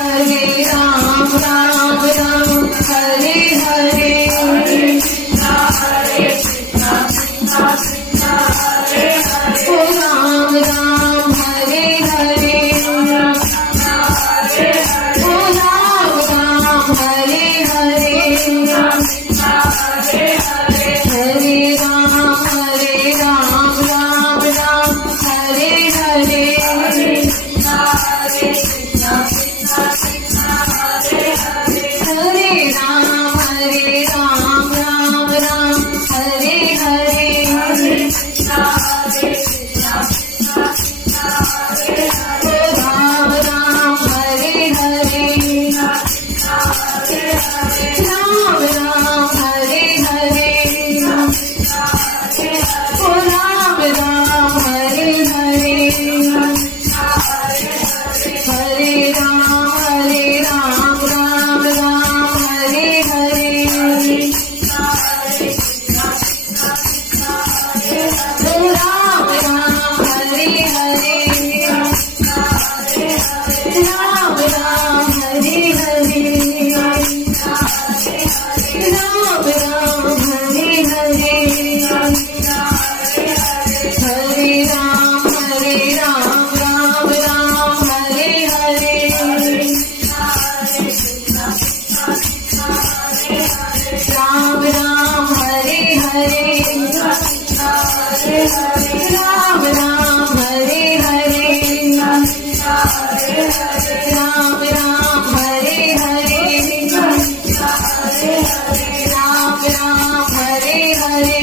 हरे Ram Ram Ram Hare Hare Hare Krishna Krishna Krishna Hare Hare ओ Ram Ram Hare Hare ओ Ram Ram Hare Hare Hare Ram Ram Ram Hare Hare Hare Ram Ram Ram Hare Hare Ram Ram Hare Hare Ram Ram Hare Hare ओ Ram Ram Hare Hare Hare Ram Ram Ram Hare Hare ओ Ram Ram Hare Hare Ram Ram Hare Hare Ram Ram Hare Hare Hare Ram Ram Ram Hare Hare Ram Ram Hare Hare Ram Ram Hare Hare Ram Ram Hare Hare Ram Ram Hare Hare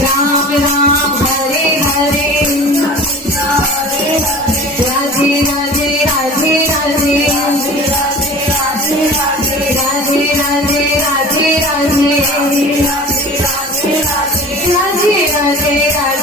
Ram Ram Hare Hare Radhe Radhe Radhe Radhe Radhe Radhe Radhe Radhe Radhe Radhe Radhe